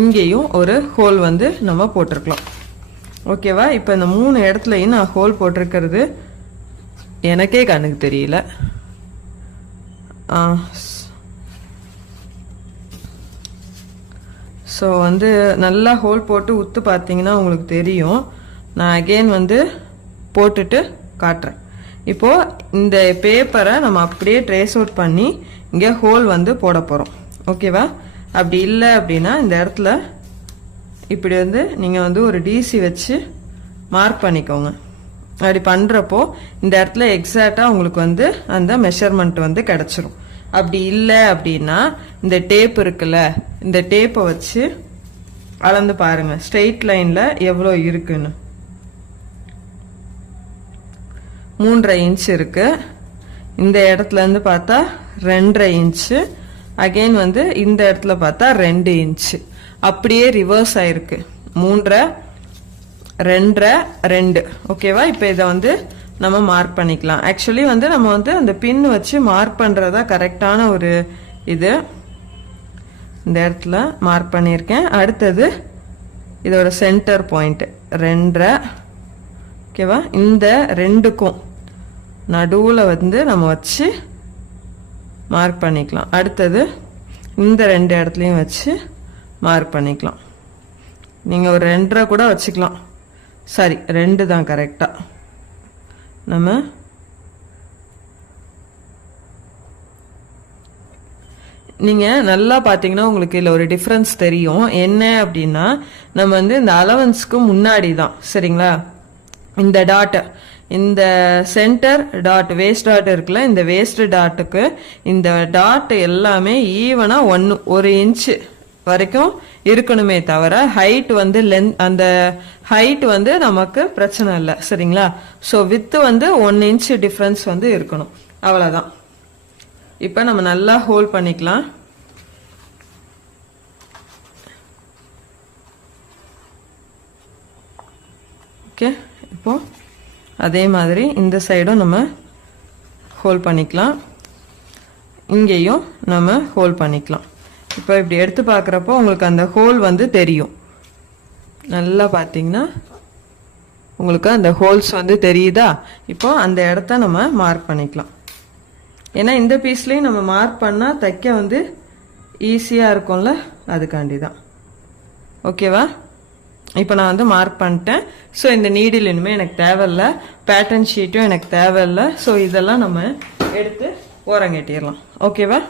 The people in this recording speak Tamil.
இங்கேயும் ஒரு ஹோல் வந்து நம்ம போட்டிருக்கலாம். ஓகேவா? இப்போ இந்த 3 இடத்துலையும் நான் ஹோல் போட்டிருக்கிறது எனக்கே கண்ணுக்கு தெரியல. ஸோ வந்து நல்லா ஹோல் போட்டு உத்து பார்த்தீங்கன்னா உங்களுக்கு தெரியும். நான் அகெயின் வந்து போட்டுட்டு காட்டுறேன். இப்போது இந்த பேப்பரை நம்ம அப்படியே ட்ரேஸ் அவுட் பண்ணி இங்கே ஹோல் வந்து போட போகிறோம். ஓகேவா? அப்படி இல்லை அப்படின்னா இந்த இடத்துல இப்படி வந்து நீங்கள் வந்து ஒரு டிசி வச்சு மார்க் பண்ணிக்கோங்க. அப்படி பண்ணுறப்போ இந்த இடத்துல எக்ஸாக்டாக உங்களுக்கு வந்து அந்த மெஷர்மெண்ட் வந்து கிடச்சிரும். அப்படி இல்லை அப்படின்னா இந்த டேப் இருக்குல்ல, இந்த டேப்பை வச்சு அளந்து பாருங்க ஸ்ட்ரெயிட் லைனில் எவ்வளோ இருக்குன்னு. 3.5 இன்ச் இருக்கு. இந்த இடத்துல இருந்து பார்த்தா 2.5 இன்ச்சு. அகெயின் வந்து இந்த இடத்துல பார்த்தா 2 இன்ச்சு. அப்படியே ரிவர்ஸ் ஆயிருக்கு. 3, 2, 2. ஓகேவா? இப்போ இதை வந்து நம்ம மார்க் பண்ணிக்கலாம். ஆக்சுவலி வந்து நம்ம வந்து அந்த பின் வச்சு மார்க் பண்ணுறதா கரெக்டான ஒரு இது. இந்த இடத்துல மார்க் பண்ணியிருக்கேன். அடுத்தது இதோட சென்டர் பாயிண்ட் 2. ஓகேவா? இந்த 2க்கும் நடுவில் வந்து நம்ம வச்சு மார்க் பண்ணிக்கலாம். அடுத்தது இந்த 2 இடத்துலையும் வச்சு மார்க் பண்ணிக்கலாம். நீங்கள் ஒரு 2.5 கூட வச்சுக்கலாம். சரி, 2 தான் கரெக்டாக. நம்ம நீங்கள் நல்லா பார்த்தீங்கன்னா உங்களுக்கு இதில் ஒரு டிஃப்ரென்ஸ் தெரியும். என்ன அப்படின்னா நம்ம வந்து இந்த அலவன்ஸ்க்கு முன்னாடி தான், சரிங்களா, இந்த டாட், இந்த சென்டர் டாட் வேஸ்ட் டாட் இருக்குல்ல, இந்த வேஸ்ட் டாட்டுக்கு இந்த டாட் எல்லாமே ஈவனாக 1 இன்ச்சு வரைக்கும் இருக்கணுமே தவிர ஹைட் வந்து அந்த ஹைட் வந்து நமக்கு பிரச்சனை இல்லை. சரிங்களா? ஸோ வித்து வந்து 1 இன்ச் டிஃப்ரென்ஸ் வந்து இருக்கணும். அவ்வளோதான். இப்போ நம்ம நல்லா ஹோல்ட் பண்ணிக்கலாம். ஓகே, இப்போ அதே மாதிரி இந்த சைடும் நம்ம ஹோல்ட் பண்ணிக்கலாம். இங்கேயும் நம்ம ஹோல்ட் பண்ணிக்கலாம். இப்போ இப்படி எடுத்து பார்க்குறப்போ உங்களுக்கு அந்த ஹோல் வந்து தெரியும். நல்லா பார்த்தீங்கன்னா உங்களுக்கு அந்த ஹோல்ஸ் வந்து தெரியுதா? இப்போ அந்த இடத்த நம்ம மார்க் பண்ணிக்கலாம். ஏன்னா இந்த பீஸ்லேயும் நம்ம மார்க் பண்ணால் தைக்க வந்து ஈஸியாக இருக்கும்ல, அதுக்காண்டி தான். ஓகேவா? இப்போ நான் வந்து மார்க் பண்ணிட்டேன். ஸோ இந்த நீடில் இனிமேல் எனக்கு தேவையில்லை, பேட்டர்ன் ஷீட்டும் எனக்கு தேவையில்லை. ஸோ இதெல்லாம் நம்ம எடுத்து ஓரங்கட்டிடலாம். ஓகேவா?